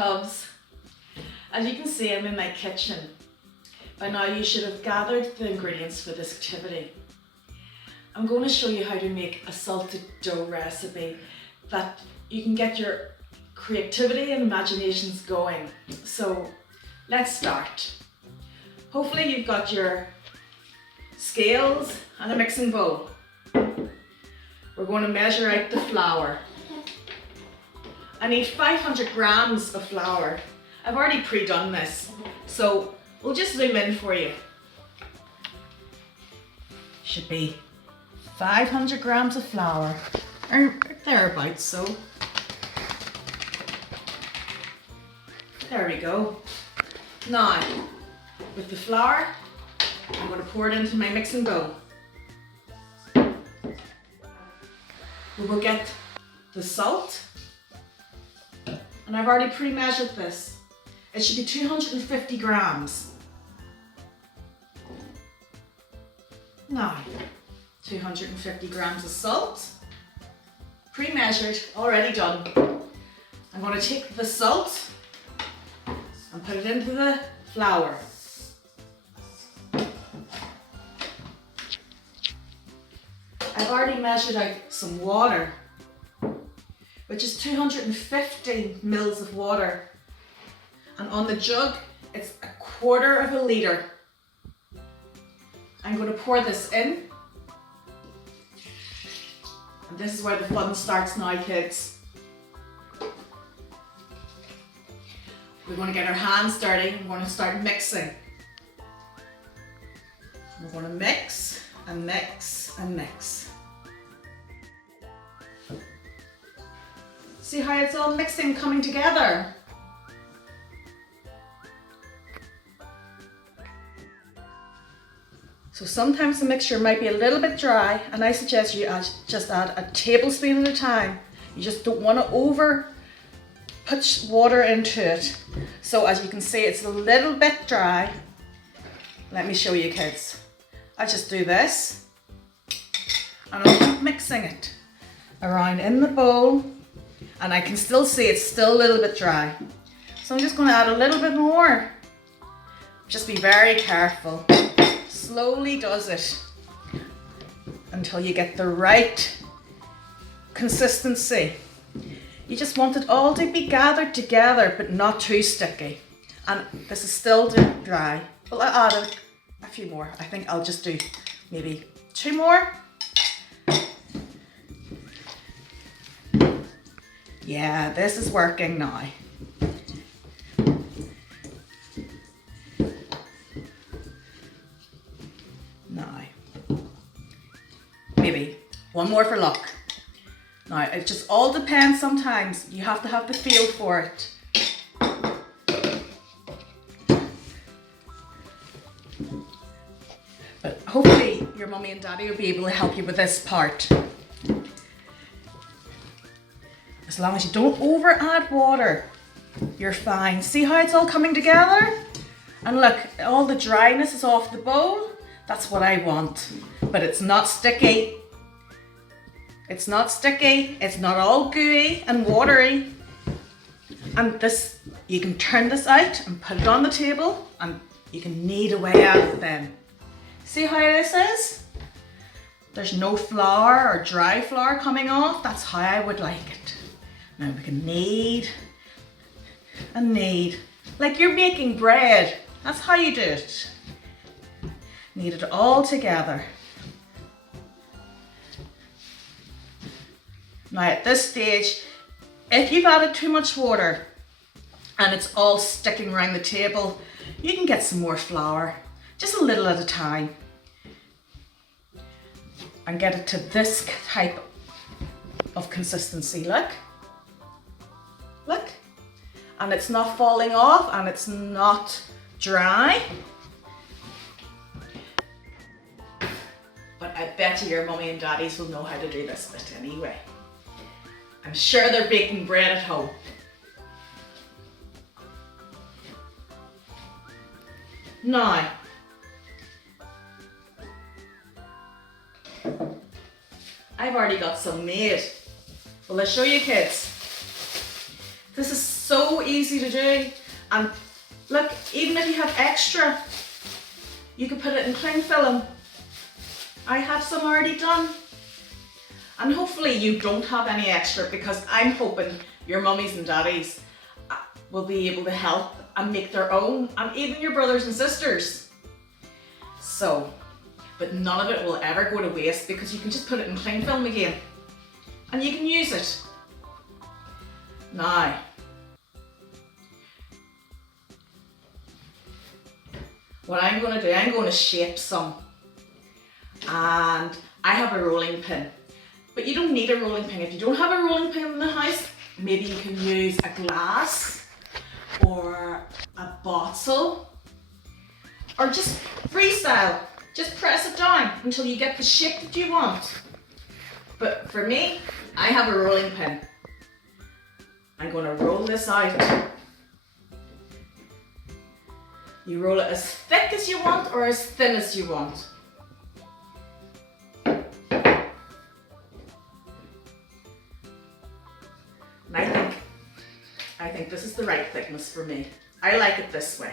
Cubs. As you can see, I'm in my kitchen. By now you should have gathered the ingredients for this activity. I'm going to show you how to make a salted dough recipe that you can get your creativity and imaginations going. So let's start. Hopefully you've got your scales and a mixing bowl. We're going to measure out the flour. I need 500 grams of flour. I've already pre-done this, so we'll just zoom in for you. Should be 500 grams of flour, or thereabouts, so. There we go. Now, with the flour, I'm going to pour it into my mixing bowl. We will get the salt, and I've already pre-measured this. It should be 250 grams. Now, 250 grams of salt, pre-measured, already done. I'm going to take the salt and put it into the flour. I've already measured out some water, which is 250 mils of water. And on the jug, it's 1/4 litre. I'm going to pour this in. And this is where the fun starts now, kids. We're going to get our hands dirty. We're going to start mixing. We're going to mix and mix and mix. See how it's all mixing, coming together? So sometimes the mixture might be a little bit dry, and I suggest you just add a tablespoon at a time. You just don't want to put water into it. So as you can see, it's a little bit dry. Let me show you, kids. I just do this, and I'll keep mixing it around in the bowl, and I can still see it's still a little bit dry. So I'm just going to add a little bit more. Just be very careful. Slowly does it until you get the right consistency. You just want it all to be gathered together, but not too sticky. And this is still dry. Well, I'll add a few more. I think I'll just do maybe 2 more. Yeah, this is working now. Maybe 1 more for luck. Now, it just all depends sometimes. You have to have the feel for it. But hopefully your mummy and daddy will be able to help you with this part. As long as you don't over add water, you're fine. See how it's all coming together? And look, all the dryness is off the bowl. That's what I want. But it's not sticky. It's not sticky. It's not all gooey and watery. And this, you can turn this out and put it on the table, and you can knead away at it then. See how this is? There's no flour or dry flour coming off. That's how I would like it. Now we can knead and knead. Like you're making bread. That's how you do it. Knead it all together. Now at this stage, if you've added too much water and it's all sticking around the table, you can get some more flour, just a little at a time, and get it to this type of consistency. Look, and it's not falling off and it's not dry. But I bet you your mummy and daddies will know how to do this bit anyway. I'm sure they're baking bread at home. Now, I've already got some made. Well, I'll show you, kids. This is so easy to do. And look, even if you have extra, you can put it in cling film. I have some already done. And hopefully you don't have any extra, because I'm hoping your mummies and daddies will be able to help and make their own, and even your brothers and sisters. So, but none of it will ever go to waste, because you can just put it in cling film again and you can use it. Now, what I'm going to do, I'm going to shape some, and I have a rolling pin, but you don't need a rolling pin. If you don't have a rolling pin in the house, maybe you can use a glass or a bottle, or just freestyle. Just press it down until you get the shape that you want. But for me, I have a rolling pin. I'm going to roll this out. You roll it as thick as you want or as thin as you want. And I think this is the right thickness for me. I like it this way.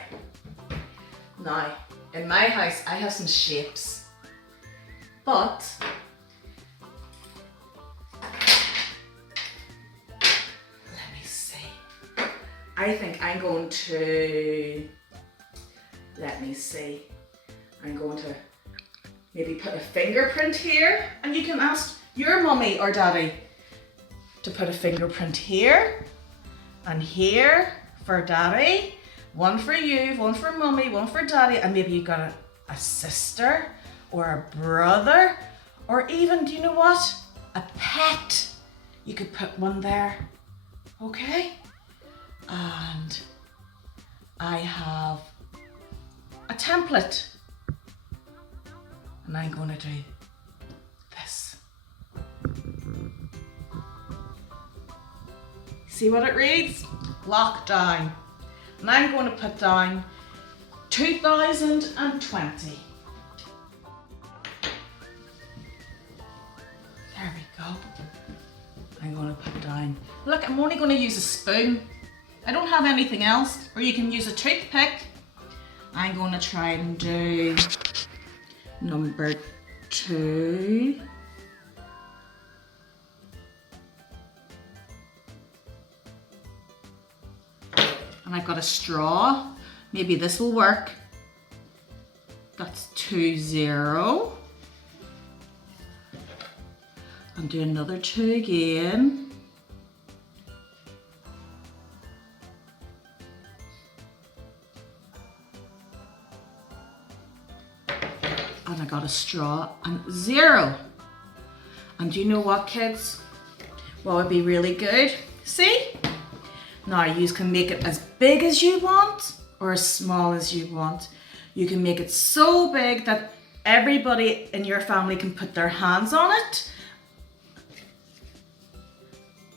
Now, in my house, I have some shapes, but let me see. I think I'm going to, I'm going to maybe put a fingerprint here, and you can ask your mummy or daddy to put a fingerprint here and here for daddy. One for you, one for mummy, one for daddy, and maybe you got a sister or a brother, or even, do you know what? A pet. You could put one there, okay? And I have a template, and I'm going to do this. See what it reads? Lockdown. And I'm going to put down 2020. There we go. I'm going to put down, look, I'm only going to use a spoon. I don't have anything else, or you can use a toothpick. I'm going to try and do number 2. And I've got a straw. Maybe this will work. That's 20. And do another 2 again. And I got a straw and 0. And do you know what, kids? What would be really good? See? Now you can make it as big as you want or as small as you want. You can make it so big that everybody in your family can put their hands on it.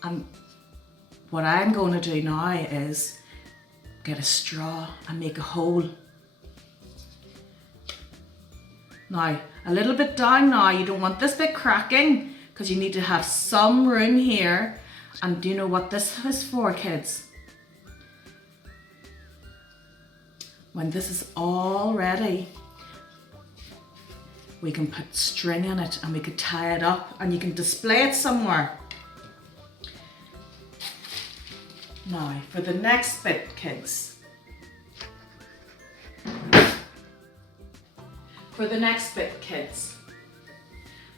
And what I'm going to do now is get a straw and make a hole. Now, a little bit down now, you don't want this bit cracking, because you need to have some room here. And do you know what this is for, kids? When this is all ready, we can put string in it and we could tie it up and you can display it somewhere. Now, for the next bit, kids.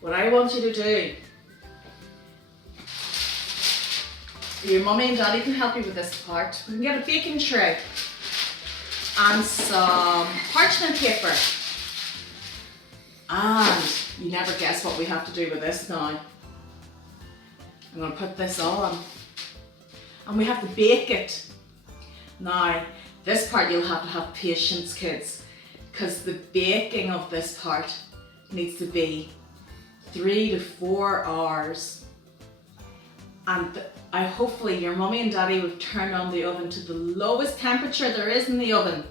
What I want you to do, your mummy and daddy can help you with this part. We can get a baking tray and some parchment paper. And you never guess what we have to do with this now. I'm going to put this on. And we have to bake it. Now, this part you'll have to have patience, kids, because the baking of this part needs to be 3 to 4 hours. And hopefully your mummy and daddy will turn on the oven to the lowest temperature there is in the oven.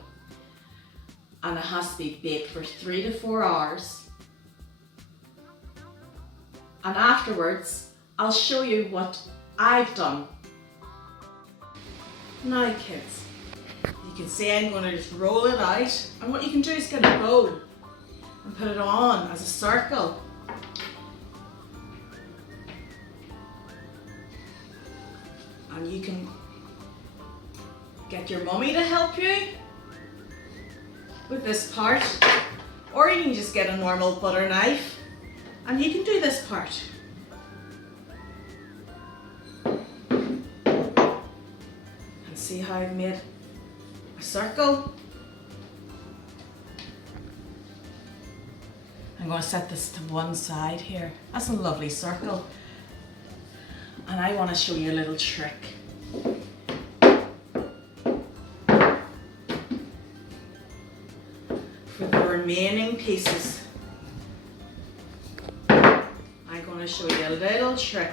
And it has to be baked for 3 to 4 hours. And afterwards, I'll show you what I've done. Now kids, you can see I'm going to just roll it out, and what you can do is get a bowl and put it on as a circle. And you can get your mummy to help you with this part, or you can just get a normal butter knife and you can do this part. And see how I've made a circle? I'm going to set this to one side here. That's a lovely circle. And I want to show you a little trick. For the remaining pieces, I'm going to show you a little trick.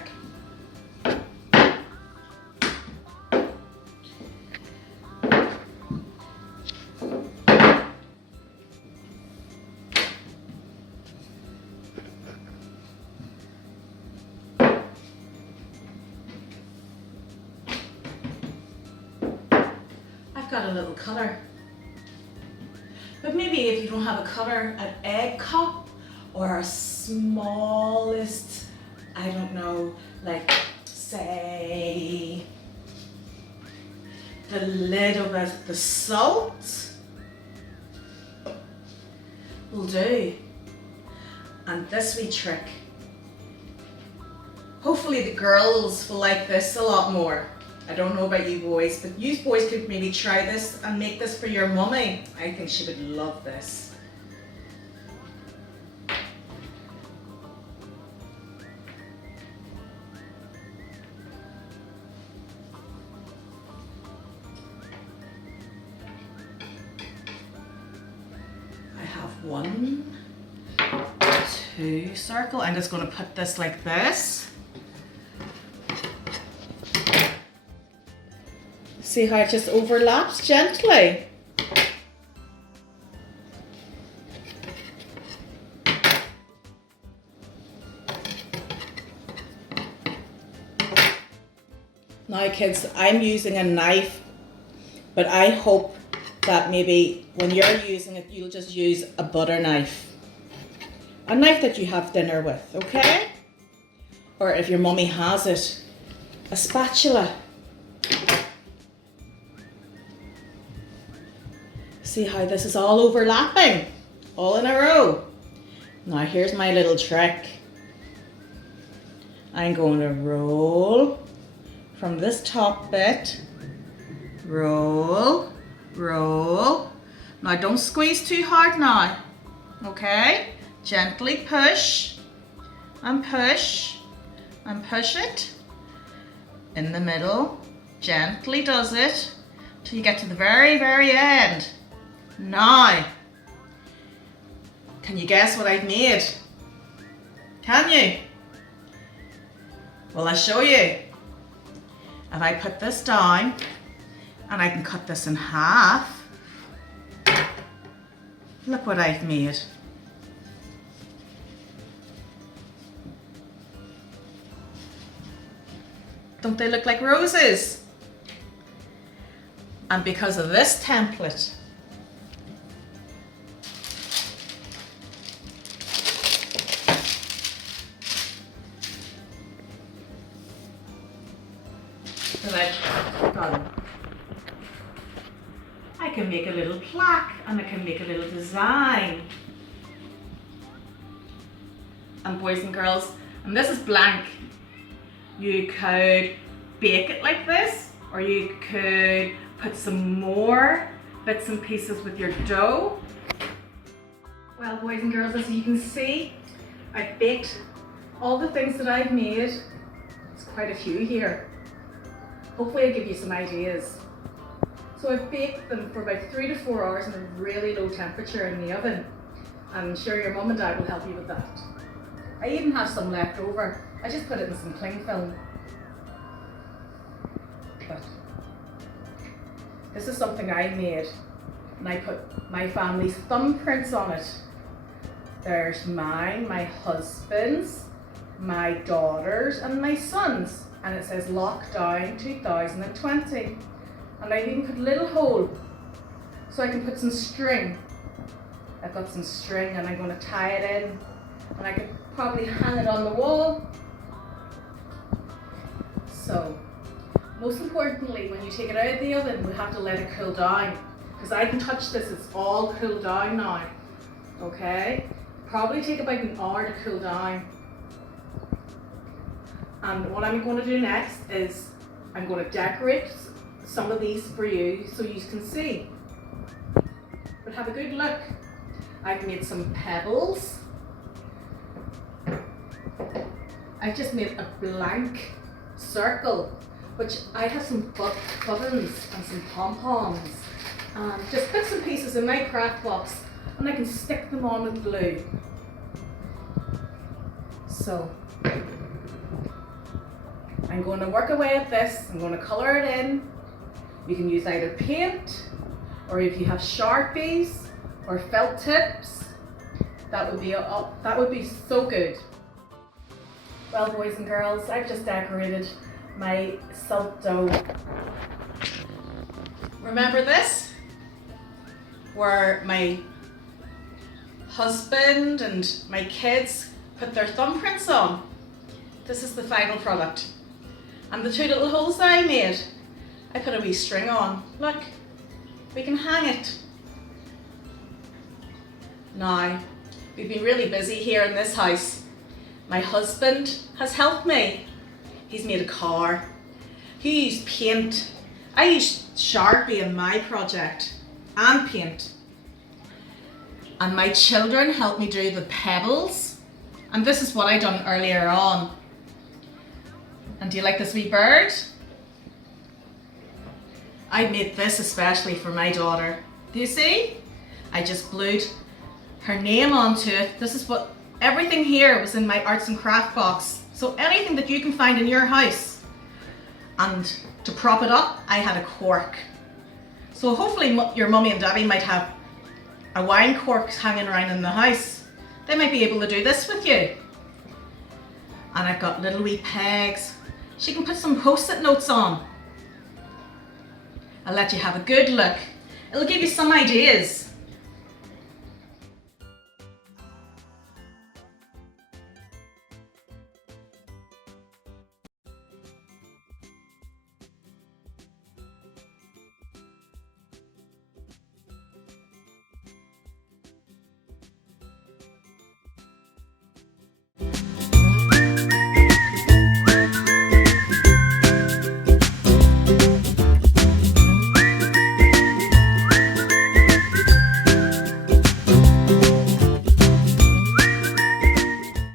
Got a little colour, but maybe if you don't have a colour, an egg cup or a smallest, I don't know, like say the lid of the salt will do. And this wee trick, hopefully the girls will like this a lot more. I don't know about you boys, but you boys could maybe try this and make this for your mummy. I think she would love this. I have 1, 2 circle. I'm just going to put this like this. See how it just overlaps gently. Now kids, I'm using a knife, but I hope that maybe when you're using it, you'll just use a butter knife. A knife that you have dinner with, okay? Or if your mummy has it, a spatula. See how this is all overlapping, all in a row. Now here's my little trick. I'm going to roll from this top bit, roll, roll. Now don't squeeze too hard now, okay? Gently push and push and push it in the middle. Gently does it till you get to the very, very end. Now, can you guess what I've made? Can you? Well, I'll show you. If I put this down and I can cut this in half, look what I've made. Don't they look like roses? And because of this template, that I've done, I can make a little plaque and I can make a little design. And boys and girls, and this is blank. You could bake it like this, or you could put some more bits and pieces with your dough. Well, boys and girls, as you can see, I've baked all the things that I've made. It's quite a few here. Hopefully I'll give you some ideas. So I've baked them for about 3 to 4 hours in a really low temperature in the oven. I'm sure your mum and dad will help you with that. I even have some left over. I just put it in some cling film. But this is something I made, and I put my family's thumbprints on it. There's mine, my husband's, my daughter's, and my son's. And it says Lockdown 2020. And I even put a little hole so I can put some string. I've got some string and I'm going to tie it in, and I could probably hang it on the wall. So, most importantly, when you take it out of the oven, we have to let it cool down, because I can touch this, it's all cooled down now. Okay? Probably take about an hour to cool down. And what I'm going to do next is I'm going to decorate some of these for you so you can see. But have a good look. I've made some pebbles. I've just made a blank circle, which I have some buttons and some pom-poms. Just bits and pieces in my craft box, and I can stick them on with glue. So, I'm going to work away at this. I'm going to colour it in. You can use either paint, or if you have Sharpies or felt tips, that would be so good. Well, boys and girls, I've just decorated my salt dough. Remember this? Where my husband and my kids put their thumbprints on. This is the final product. And the 2 little holes that I made, I put a wee string on. Look, we can hang it. Now, we've been really busy here in this house. My husband has helped me. He's made a car. He used paint. I used Sharpie in my project and paint. And my children helped me do the pebbles. And this is what I done earlier on. And do you like this wee bird? I made this especially for my daughter. Do you see? I just glued her name onto it. This is what, everything here was in my arts and craft box. So anything that you can find in your house. And to prop it up, I had a cork. So hopefully your mummy and daddy might have a wine cork hanging around in the house. They might be able to do this with you. And I've got little wee pegs. She can put some post-it notes on. I'll let you have a good look. It'll give you some ideas.